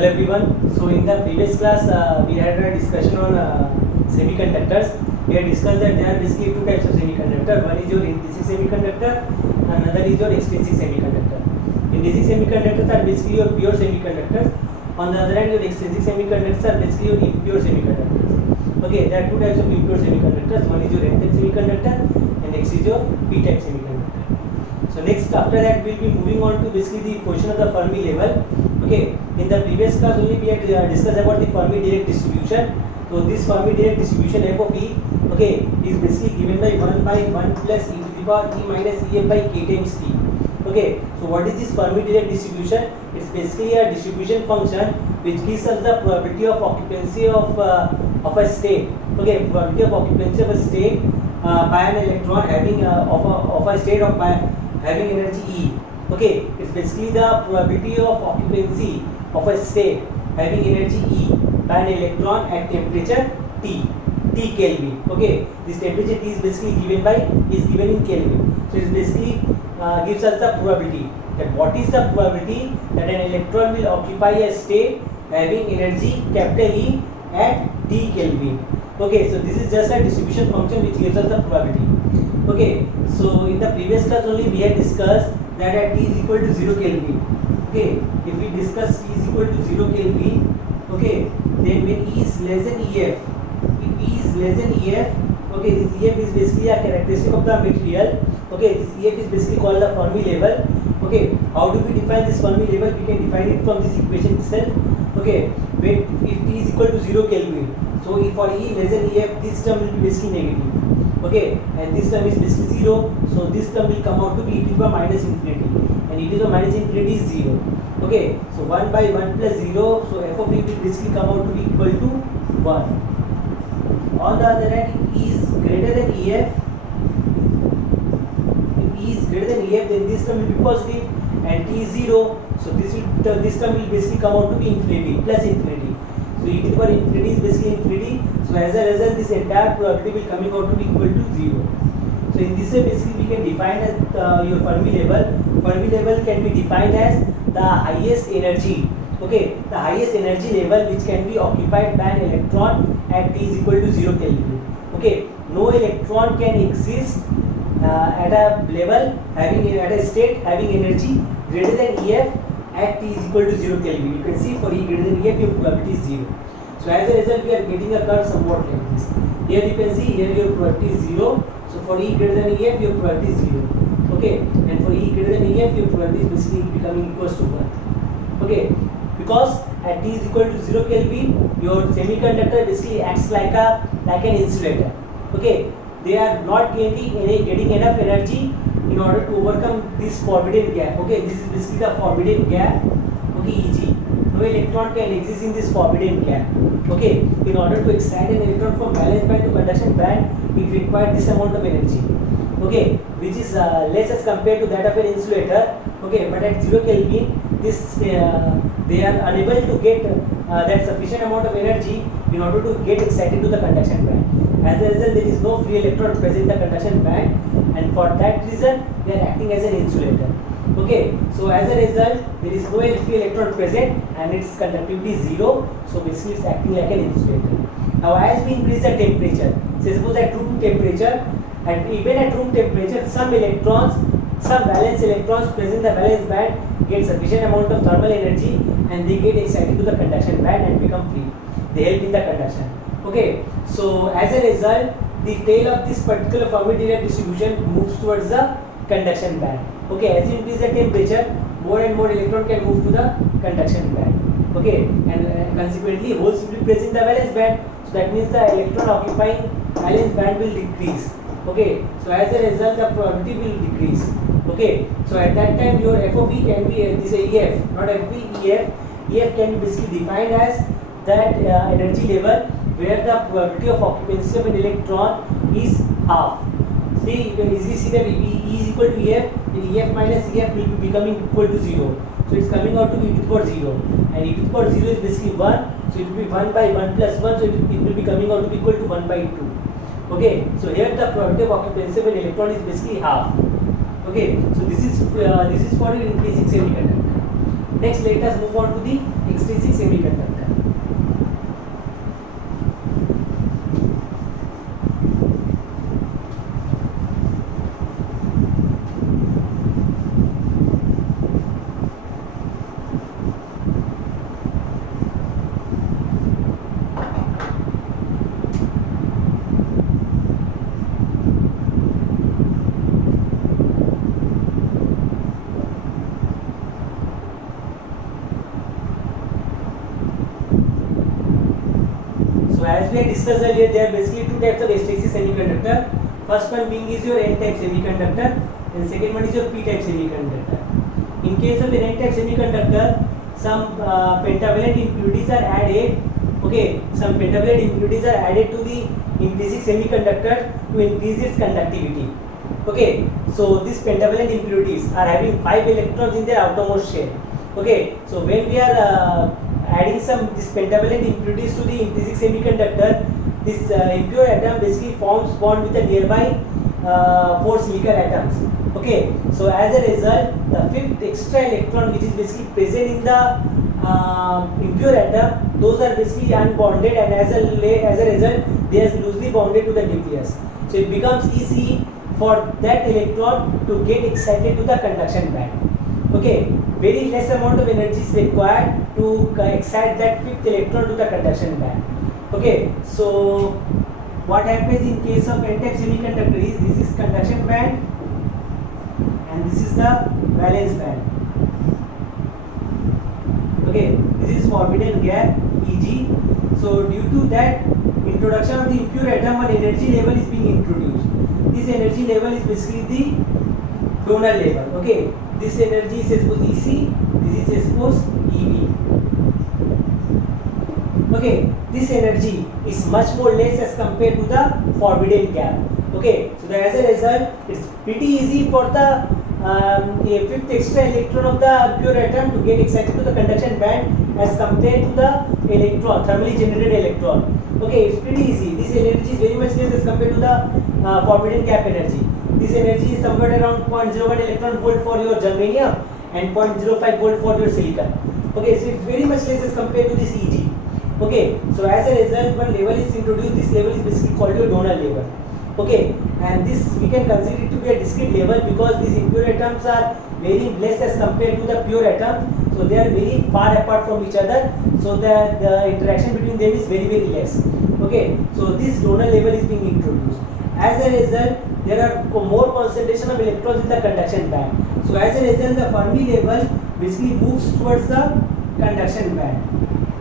Hello everyone. So in the previous class we had a discussion on semiconductors. We had discussed that there are basically two types of semiconductor. One is your intrinsic semiconductor, and another is your extrinsic semiconductor. Intrinsic semiconductors are basically your pure semiconductors. On the other hand, your extrinsic semiconductors are basically your impure semiconductors. Okay, there are two types of impure semiconductors. One is your N-type semiconductor, and next is your P-type semiconductor. So next, after that, we'll be moving on to basically the position of the Fermi level. Okay, in the previous class only we had discussed about the Fermi direct distribution. So this Fermi direct distribution f of E, okay, is basically given by 1 by 1 plus e to the power t minus ef by k times t. Okay, so what is this Fermi direct distribution? It's basically a distribution function which gives us the probability of occupancy of a state. Okay, probability of occupancy of a state by an electron having of a state of by having energy E. Okay, it's basically the probability of occupancy of a state having energy E by an electron at temperature T Kelvin. Okay, this temperature T is basically given in Kelvin. So it basically gives us the probability that what is the probability that an electron will occupy a state having energy capital E at T Kelvin. Okay, so this is just a distribution function which gives us the probability. Okay, so in the previous class only we had discussed that at T is equal to 0 Kelvin. Okay, if we discuss T is equal to 0 Kelvin, okay, then when E is less than EF, if E is less than EF, okay, this EF is basically a characteristic of the material. Okay, this EF is basically called the Fermi level. Okay, how do we define this Fermi level? We can define it from this equation itself. Okay, when if T is equal to 0 Kelvin, so if for E less than EF, this term will be basically negative. Okay, and this term is basically 0, so this term will come out to be e to the power minus infinity, and e to the power minus infinity is 0. Okay, so 1 by 1 plus 0, so f of E will basically come out to be equal to 1. On the other hand, if E is greater than EF, then this term will be positive, and T is 0, so this term will basically come out to be infinity, plus infinity. So e to the power infinity is basically infinity. So as a result, this entire probability will coming out to be equal to 0. So in this way, basically we can define as your Fermi level. Fermi level can be defined as the highest energy. Okay, the highest energy level which can be occupied by an electron at T is equal to 0 Kelvin. Okay, no electron can exist at a level at a state having energy greater than EF at T is equal to 0 Kelvin. You can see for E greater than EF, your probability is 0. So as a result, we are getting a curve somewhat like this. Here you can see, here your probability is 0. So for E greater than EF, your probability is 0. Okay, and for E greater than EF, your probability is basically becoming equals to 1. Okay, because at T is equal to 0 Kelvin, your semiconductor basically acts like an insulator. Okay, they are not getting enough energy in order to overcome this forbidden gap. Okay, this is basically the forbidden gap. Okay, Eg. No electron can exist in this forbidden gap. Okay, in order to excite an electron from valence band to conduction band, it requires this amount of energy. Okay, which is less as compared to that of an insulator. Okay, but at 0 Kelvin, they are unable to get that sufficient amount of energy in order to get excited to the conduction band. As a result, there is no free electron present in the conduction band, and for that reason, they are acting as an insulator. Okay, so as a result, there is no free electron present and its conductivity is 0. So basically, it's acting like an insulator. Now, as we increase the temperature, say suppose at room temperature, and even at room temperature, some valence electrons present in the valence band get sufficient amount of thermal energy, and they get excited to the conduction band and become free. They help in the conduction. Okay, so as a result, the tail of this particular Fermi direct distribution moves towards the conduction band. Okay, as you increase the temperature, more and more electron can move to the conduction band. Okay, and consequently holes will be present in the valence band. So that means the electron occupying valence band will decrease. Okay, so as a result, the probability will decrease. Okay, so at that time your f of E can be this EF, not FV, EF. EF can be basically defined as that energy level where the probability of occupancy of an electron is half. See, you can easily see that E is equal to EF, then EF minus EF will be becoming equal to 0. So it's coming out to be e to the power 0, and e to the power 0 is basically 1. So it will be 1 by 1 plus 1, so it will be coming out to be equal to 1 by 2. Okay, so here the probability of occupancy of an electron is basically half. Okay, so this is for your intrinsic semiconductor. Next, let us move on to the extrinsic semiconductor. So as we had discussed earlier, there are basically two types of HTC semiconductor. First one being is your N-type semiconductor, and second one is your P-type semiconductor. In case of an N-type semiconductor, some pentavalent impurities are added. Okay, some pentavalent impurities are added to the intrinsic semiconductor to increase its conductivity. Okay, so these pentavalent impurities are having 5 electrons in their outermost shell. Okay, so when we are adding some this pentavalent impurities to the intrinsic semiconductor, this impure atom basically forms bond with the nearby 4 silicon atoms. Okay, so as a result, the fifth extra electron which is basically present in the impure atom, those are basically unbonded, and as a result, they are loosely bonded to the nucleus. So it becomes easy for that electron to get excited to the conduction band. Okay, very less amount of energy is required to excite that fifth electron to the conduction band. Okay, so what happens in case of N-type semiconductor is this is conduction band and this is the valence band. Okay, this is forbidden gap Eg. So due to that introduction of the impure atom, one energy level is being introduced. This energy level is basically the donor level. Okay, this energy is exposed EC, this is exposed EV. Okay, this energy is much more less as compared to the forbidden gap. Okay, so as a result, it's pretty easy for the fifth extra electron of the pure atom to get excited to the conduction band as compared to the electron, thermally generated electron. Okay, it's pretty easy. This energy is very much less as compared to the forbidden gap energy. This energy is somewhere around 0.01 electron volt for your germanium and 0.05 volt for your silicon. Okay, so it's very much less as compared to this Eg. Okay, so as a result, one level is introduced. This level is basically called your donor level. Okay, and this we can consider it to be a discrete level because these impure atoms are very less as compared to the pure atoms. So they are very far apart from each other. So the interaction between them is very less. Okay, so this donor level is being introduced. As a result, there are more concentration of electrons in the conduction band. So as a result, the Fermi level basically moves towards the conduction band.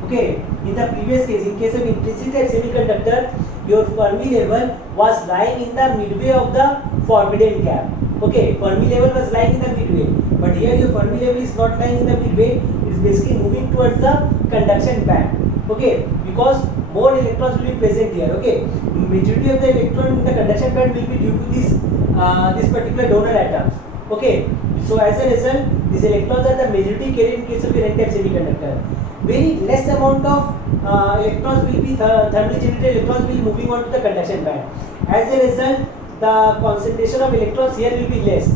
Okay, in the previous case, in case of intrinsic type semiconductor, your Fermi level was lying in the midway of the forbidden gap. Okay, Fermi level was lying in the midway, but here your Fermi level is not lying in the midway. It is basically moving towards the conduction band. Okay, because more electrons will be present here. Okay, majority of the electron in the conduction band will be due to this particular donor atoms. Okay, so as a result, these electrons are the majority carried in case of your N-type semiconductor. Very less amount of electrons will be thermally generated electrons will be moving on to the conduction band. As a result, the concentration of electrons here will be less.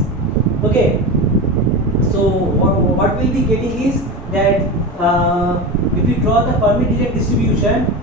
Okay, so what we'll be getting is that if we draw the Fermi-Dirac distribution,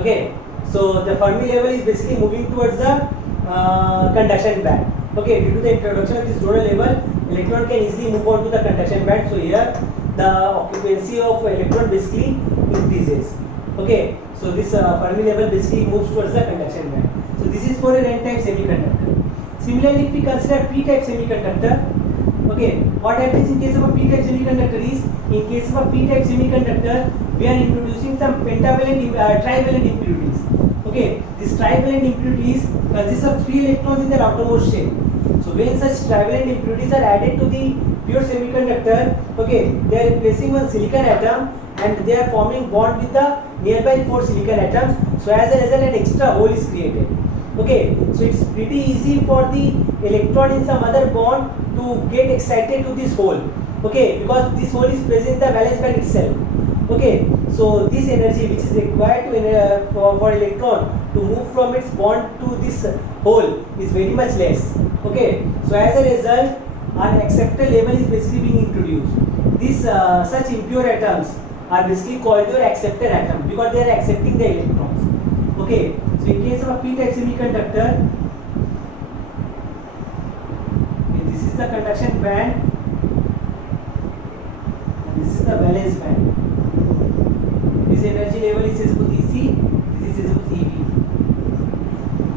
okay, so the Fermi level is basically moving towards the conduction band. Okay, due to the introduction of this donor level, electron can easily move on to the conduction band. So here the occupancy of electron basically increases. Okay, So this Fermi level basically moves towards the conduction band. So this is for an n-type semiconductor. Similarly, if we consider p-type semiconductor, okay, what happens in case of a p-type semiconductor is, in case of a p-type semiconductor, we are introducing some pentavalent, trivalent impurities. Okay, these trivalent impurities consist of 3 electrons in their outermost shell. So when such trivalent impurities are added to the pure semiconductor, okay, they are replacing one silicon atom and they are forming bond with the nearby 4 silicon atoms. So as a result, an extra hole is created. Okay, so it's pretty easy for the electron in some other bond to get excited to this hole. Okay, because this hole is present in the valence band itself. Okay, so this energy which is required to for electron to move from its bond to this hole is very much less. Okay, so as a result, an acceptor level is basically being introduced. These such impure atoms are basically called your acceptor atom because they are accepting the electrons. Okay, so in case of a p-type semiconductor, this is the conduction band and this is the valence band. This energy level is equal to EC, this is equal to EV.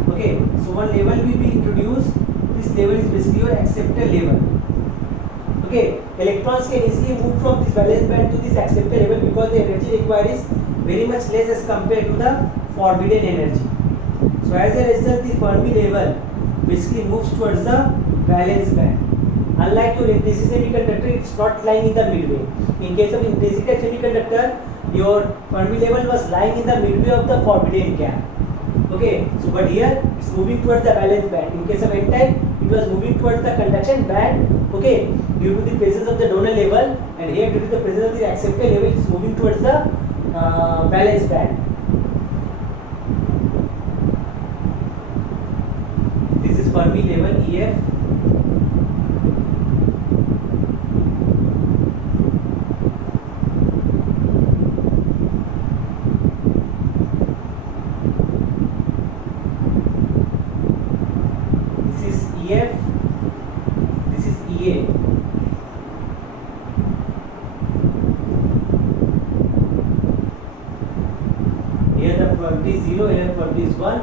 Okay, so one level will be introduced. This level is basically your acceptor level. Okay, electrons can easily move from this valence band to this acceptor level because the energy required is very much less as compared to the forbidden energy. So as a result, the Fermi level basically moves towards the valence band. Unlike your intrinsic semiconductor, it's not lying in the midway. In case of intrinsic type semiconductor, your Fermi level was lying in the midway of the forbidden gap. Okay, so but here it's moving towards the valence band. In case of n-type, it was moving towards the conduction band. Okay, due to the presence of the donor level, and here due to the presence of the acceptor level, it's moving towards the valence band. This is Fermi level EF. EF, this is EA. Here the probability is 0, here the probability is 1,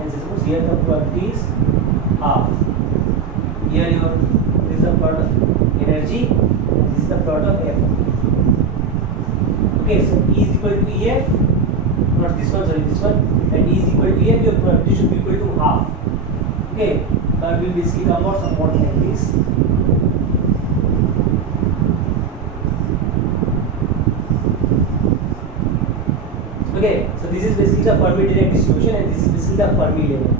and suppose here the probability is half. Here this is the plot of energy, and this is the plot of F. Okay, so E is equal to EF, not this one, sorry, this one, and E is equal to EF, your probability should be equal to half. Okay. Will basically come out somewhat like this. Okay, so this is basically the Fermi direct distribution and this is basically the Fermi level.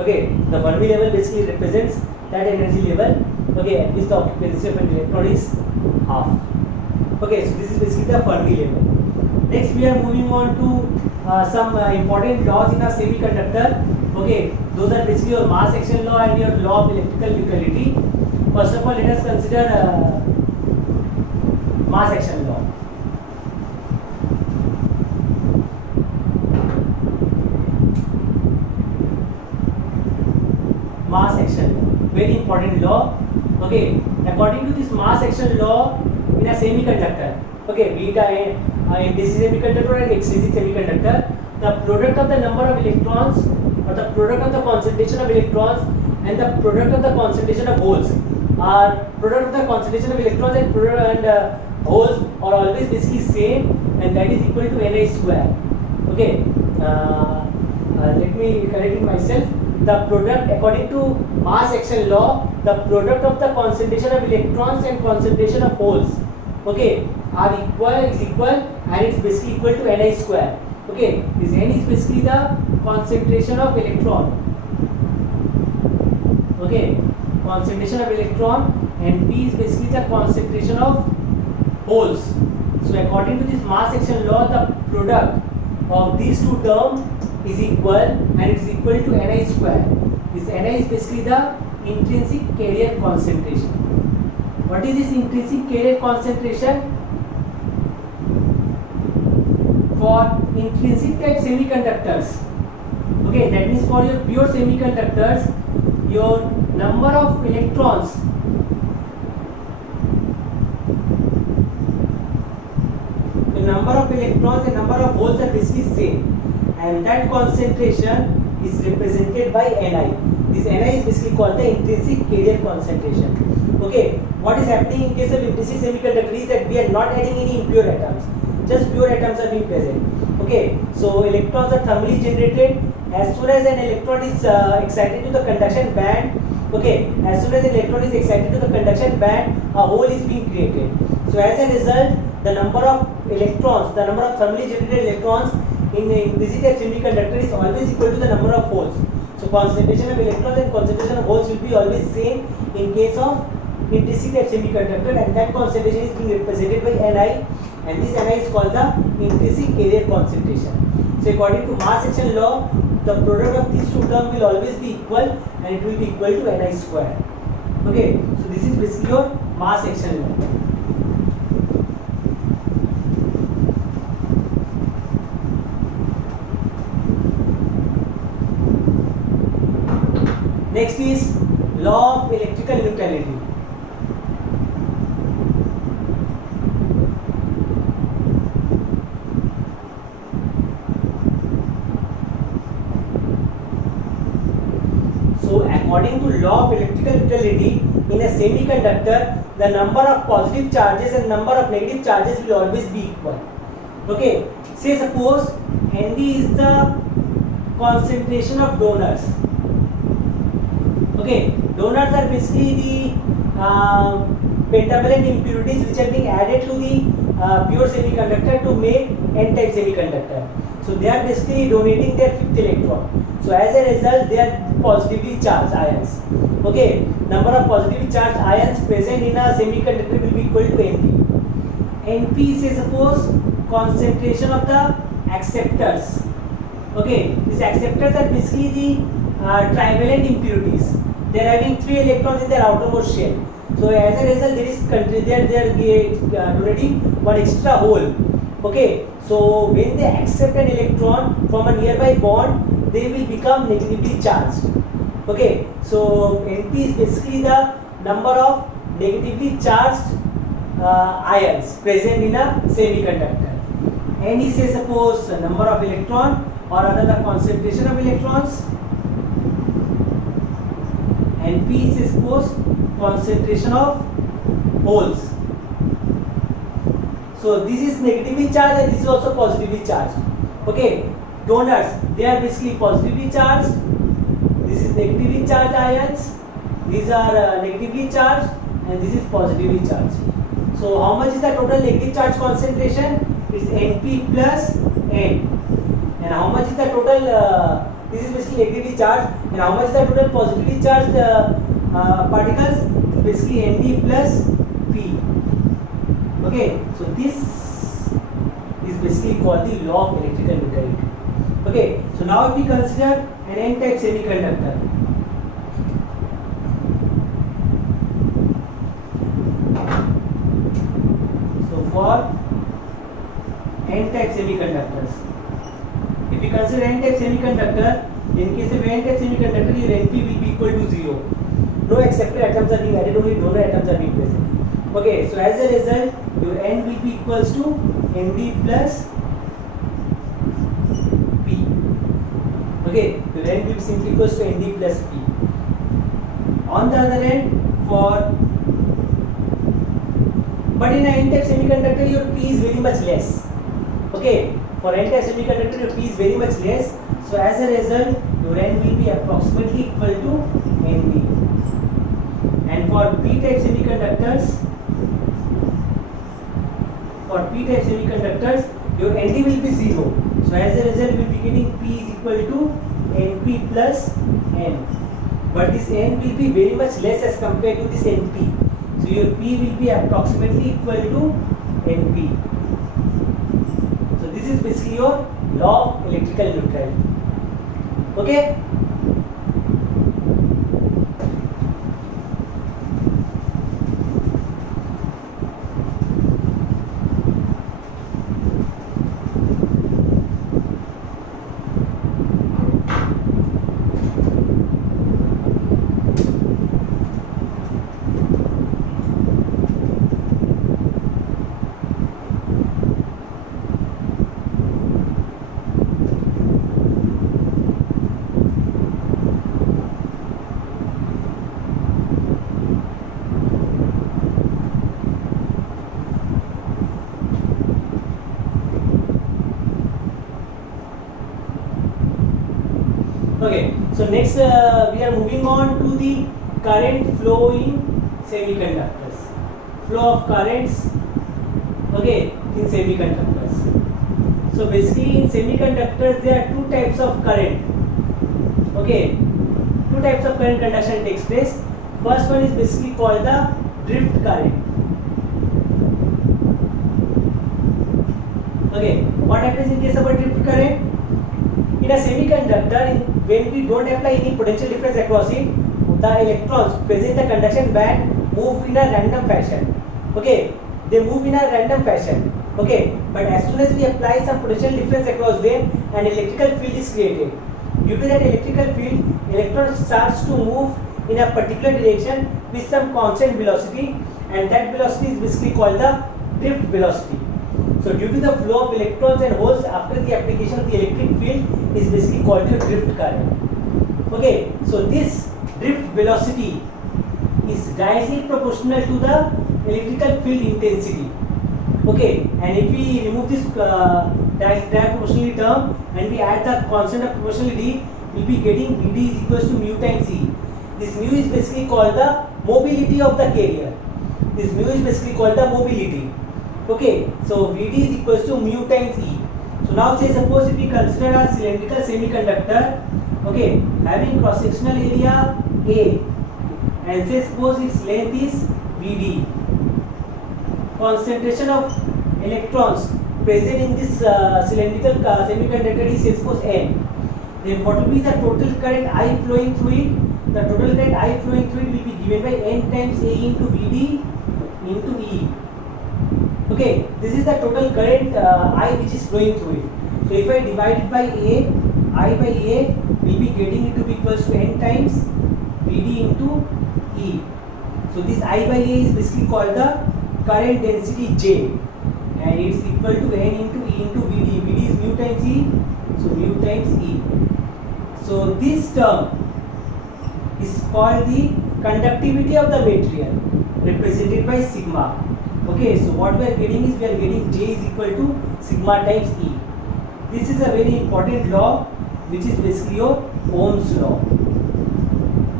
Okay, the Fermi level basically represents that energy level. Okay, at which the occupancy of an electron is half. Okay, so this is basically the Fermi level. Next, we are moving on to some important laws in a semiconductor. Okay, those are basically your mass action law and your law of electrical neutrality. First of all, let us consider mass action law. Mass action law, very important law. Okay, according to this mass action law in a semiconductor, okay, be it a DC semiconductor or an extrinsic semiconductor, the product of the number of electrons or the product of the concentration of electrons and the product of the concentration of holes are product of the concentration of electrons and holes are always basically same, and that is equal to Ni square. Okay, let me correct it myself. The product, according to mass action law, the product of the concentration of electrons and concentration of holes, okay, is equal, and it's basically equal to Ni square. Okay, this N is basically the concentration of electron. Okay, concentration of electron, and P is basically the concentration of holes. So according to this mass action law, the product of these two terms is equal, and it is equal to Ni square. This Ni is basically the intrinsic carrier concentration. What is this intrinsic carrier concentration? For intrinsic type semiconductors, okay, that means for your pure semiconductors, your number of electrons and number of holes are basically same. and that concentration is represented by Ni. This Ni is basically called the intrinsic carrier concentration. Okay, what is happening in case of intrinsic semiconductor is that we are not adding any impure atoms, just pure atoms are being present. Okay, so electrons are thermally generated. As soon as an electron is excited to the conduction band, okay, as soon as an electron is excited to the conduction band, a hole is being created. So as a result, the number of electrons, the number of thermally generated electrons in a intrinsic type semiconductor is always equal to the number of holes. So concentration of electrons and concentration of holes will be always same in case of intrinsic type semiconductor, and that concentration is being represented by Ni, and this Ni is called the intrinsic carrier concentration. So according to mass action law, the product of these two terms will always be equal, and it will be equal to Ni square. Okay, so this is basically your mass action law. Next is law of electrical neutrality. So according to law of electrical neutrality, in a semiconductor, the number of positive charges and number of negative charges will always be equal. Okay, say suppose Nd is the concentration of donors. Okay, donors are basically the pentavalent impurities which are being added to the pure semiconductor to make N-type semiconductor. So they are basically donating their fifth electron. So as a result, they are positively charged ions. Okay, number of positively charged ions present in a semiconductor will be equal to Np. Np is suppose concentration of the acceptors. Okay, these acceptors are basically the trivalent impurities. They are having 3 electrons in their outermost shell. So as a result, they are donating one extra hole. Okay, so when they accept an electron from a nearby bond, they will become negatively charged. Okay, so Np is basically the number of negatively charged ions present in a semiconductor. N is say suppose number of electron or another concentration of electrons, and P is suppose concentration of holes. So this is negatively charged and this is also positively charged. Okay, donors, they are basically positively charged. This is negatively charged ions. These are negatively charged, and this is positively charged. So how much is the total negative charge concentration? It's Np plus N. And how much is the total? This is basically negatively charged. And how much is the total positively charged particles? It's basically Nd plus P. Okay, so this is basically called the law of electrical neutrality. Okay, so now if we consider an N-type semiconductor. So for N-type semiconductors, if we consider N-type semiconductor, in case of N-type semiconductor, your Np will be equal to 0. No acceptor atoms are being added, only donor atoms are being present. Okay, so as a result, your N will be equals to Nd plus P. Okay, your N will be simply equals to Nd plus P. On the other hand, but in an N-type semiconductor, your P is very much less. Okay, for N-type semiconductor, your P is very much less. So as a result, your N will be approximately equal to Nd. And for P-type semiconductors, your Nd will be 0. So as a result, we will be getting P is equal to Np plus N. But this N will be very much less as compared to this Np. So your P will be approximately equal to Np. So this is basically your law of electrical neutrality. Okay? Okay, so next we are moving on to the current flow in semiconductors. Flow of currents, okay, in semiconductors. So basically in semiconductors there are two types of current. Okay, two types of current conduction takes place. First one is basically called the drift current. Okay, what happens in case of a drift current? In a semiconductor, when we don't apply any potential difference across it, the electrons present in the conduction band move in a random fashion. Okay, they move in a random fashion. Okay, but as soon as we apply some potential difference across them, an electrical field is created. Due to that electrical field, electron starts to move in a particular direction with some constant velocity, and that velocity is basically called the drift velocity. So due to the flow of electrons and holes after the application of the electric field is basically called the drift current. Okay, so this drift velocity is directly proportional to the electrical field intensity. Okay, and if we remove this direct proportionality term and we add the constant of proportionality, we will be getting Vd is equals to mu times E. This mu is basically called the mobility of the carrier. This mu is basically called the mobility. Okay, so Vd is equals to mu times E. So now say suppose if we consider a cylindrical semiconductor, okay, having cross sectional area A, and say suppose its length is Vd. Concentration of electrons present in this cylindrical semiconductor is suppose N. Then what will be the total current I flowing through it? The total current I flowing through it will be given by N times A into Vd into E. Okay, this is the total current I which is flowing through it. So if I divide it by A, I by A will be getting it to be equals to N times Vd into E. So this I by A is basically called the current density J, and it's equal to N into E into Vd. Vd is mu times E, so mu times E. So this term is called the conductivity of the material, represented by sigma. Okay, so what we are getting is we are getting J is equal to sigma times E. This is a very important law which is basically your Ohm's law.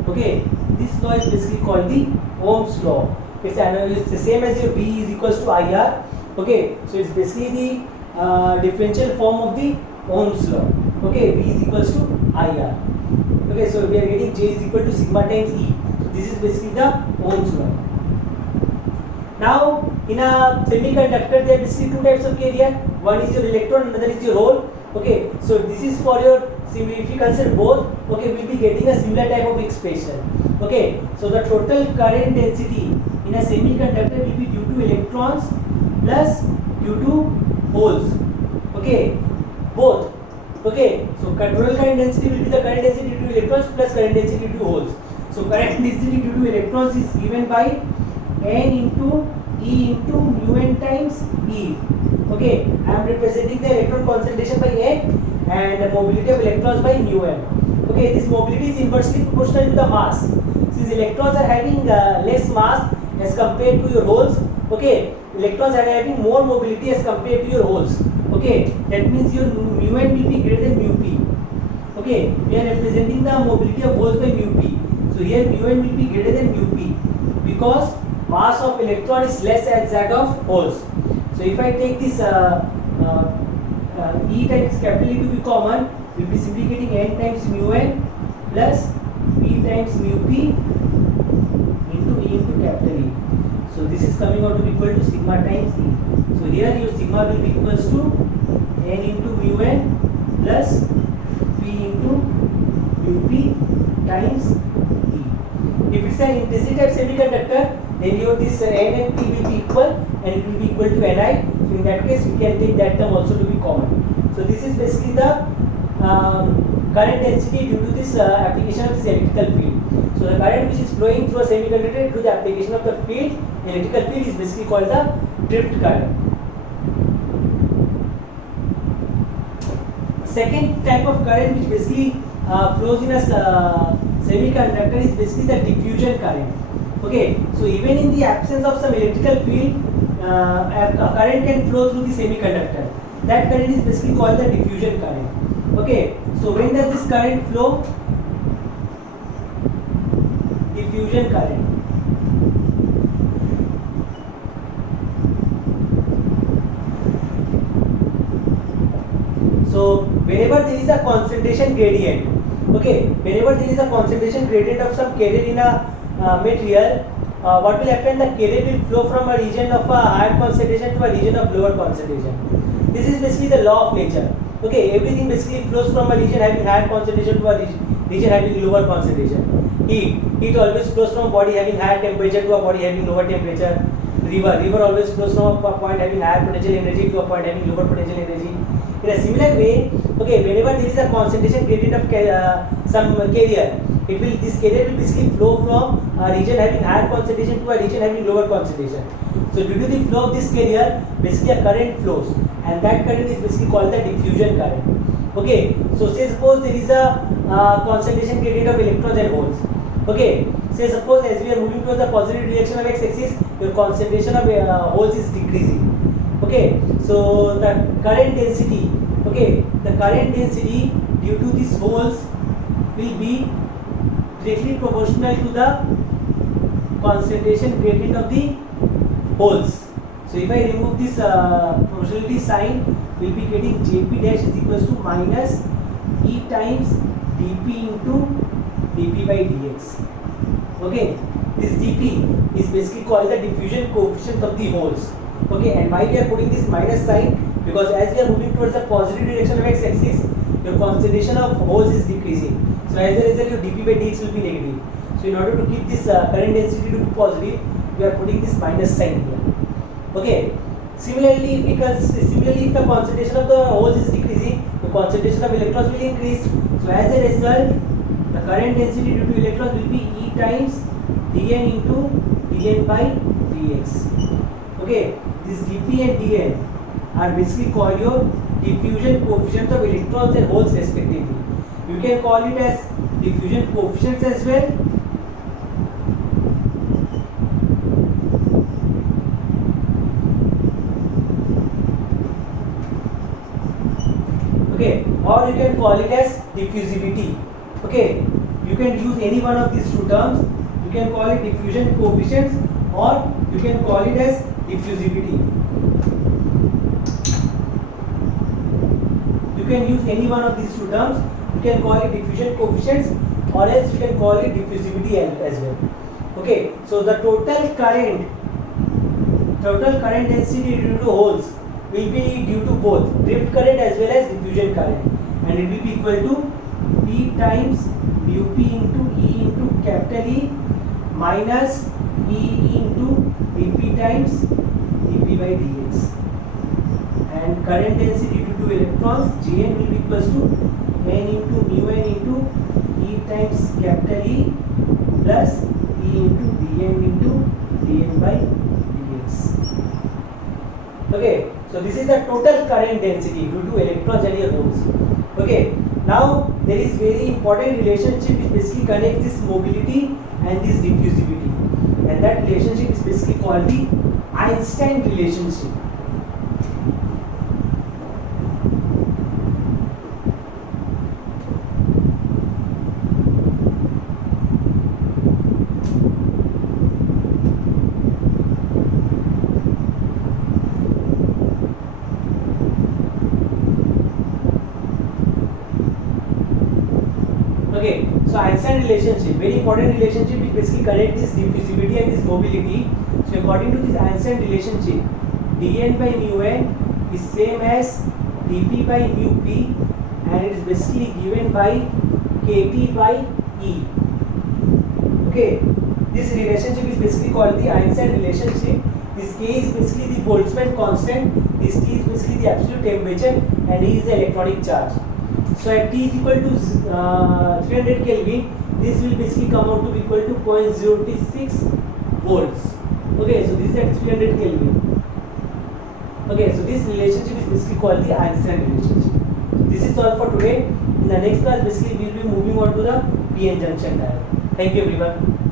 Okay, this law is basically called the Ohm's law. It's the same as your V is equals to IR. Okay, so it's basically the differential form of the Ohm's law. Okay, V is equals to IR. Okay, so we are getting J is equal to sigma times E. So this is basically the Ohm's law. Now, in a semiconductor, there are basically two types of carrier. One is your electron, another is your hole. Okay, so this is for your, if you consider both, okay, we'll be getting a similar type of expression. Okay, so the total current density in a semiconductor will be due to electrons plus due to holes. Okay, both. Okay, so total current density will be the current density due to electrons plus current density due to holes. So current density due to electrons is given by N into E into mu n times E. Okay, I am representing the electron concentration by N and the mobility of electrons by mu n. Okay, this mobility is inversely proportional to the mass. Since electrons are having less mass as compared to your holes, okay, electrons are having more mobility as compared to your holes. Okay, that means your mu n will be greater than mu p. Okay, we are representing the mobility of holes by mu p. So here mu n will be greater than mu p because mass of electron is less as that of holes. So if I take this E times capital E to be common, we will be simply getting N times mu n plus P times mu p into E into capital E. So this is coming out to be equal to sigma times E. So here your sigma will be equals to N into mu n plus P into mu p times E. If it's an implicit type semiconductor, then your this N and P will be equal and it will be equal to Ni. So in that case we can take that term also to be common. So this is basically the current density due to this application of this electrical field. So the current which is flowing through a semiconductor due to the application of the field, electrical field, is basically called the drift current. Second type of current which basically flows in a semiconductor is basically the diffusion current. Okay, so even in the absence of some electrical field, a current can flow through the semiconductor. That current is basically called the diffusion current. Okay, so when does this current flow? Diffusion current. So whenever there is a concentration gradient, okay, whenever there is a concentration gradient of some carrier in a material, what will happen? The carrier will flow from a region of a higher concentration to a region of lower concentration. This is basically the law of nature. Okay, everything basically flows from a region having higher concentration to a region having lower concentration. Heat always flows from body having higher temperature to a body having lower temperature. River always flows from a point having higher potential energy to a point having lower potential energy. In a similar way, okay, whenever there is a concentration gradient of some carrier, this carrier will basically flow from a region having higher concentration to a region having lower concentration. So due to the flow of this carrier, basically a current flows, and that current is basically called the diffusion current. Okay, so say suppose there is a concentration gradient of electrons and holes. Okay, say suppose as we are moving towards the positive direction of x-axis, your concentration of holes is decreasing. Okay, so the current density, okay, the current density due to these holes will be directly proportional to the concentration gradient of the holes. So if I remove this proportionality sign, we will be getting Jp dash is equals to minus E times dP into dP by dx. Okay, this dP is basically called the diffusion coefficient of the holes. Okay, and why we are putting this minus sign? Because as we are moving towards the positive direction of x-axis, your concentration of holes is decreasing. So as a result, your dP by dx will be negative. So in order to keep this current density to be positive, we are putting this minus sign here. Okay. Similarly, if the concentration of the holes is decreasing, the concentration of electrons will increase. So as a result, the current density due to electrons will be E times dN into dN by dx. Okay, this dP and dN are basically called your diffusion coefficients of electrons and holes respectively. You can call it as diffusion coefficients as well. Okay, or you can call it as diffusivity. Okay, you can use any one of these two terms. You can call it diffusion coefficients, or you can call it as diffusivity. You can use any one of these two terms. You can call it diffusion coefficients, or else you can call it diffusivity as well. Okay, so the total current density due to holes will be due to both drift current as well as diffusion current, and it will be equal to P times mu P into E into capital E minus E into dP times dP by dx, and current density due to electrons Jn will be equals to n into mu n into E times capital E plus E into dN into dN by dx. Okay, so this is the total current density due to electrons and your holes. Okay, now there is very important relationship which basically connects this mobility and this diffusivity, and that relationship is basically called the Einstein relationship. Okay, so Einstein relationship, very important relationship which basically connect this diffusivity and this mobility. So according to this Einstein relationship, dN by mu n is same as dP by mu p, and it is basically given by kT by E. Okay, this relationship is basically called the Einstein relationship. This K is basically the Boltzmann constant, this T is basically the absolute temperature, and E is the electronic charge. So at T is equal to 300 Kelvin, this will basically come out to be equal to 0.026 volts. Okay, so this is at 300 Kelvin. Okay, so this relationship is basically called the Einstein relationship. This is all for today. In the next class, basically we will be moving on to the PN junction diagram. Thank you everyone.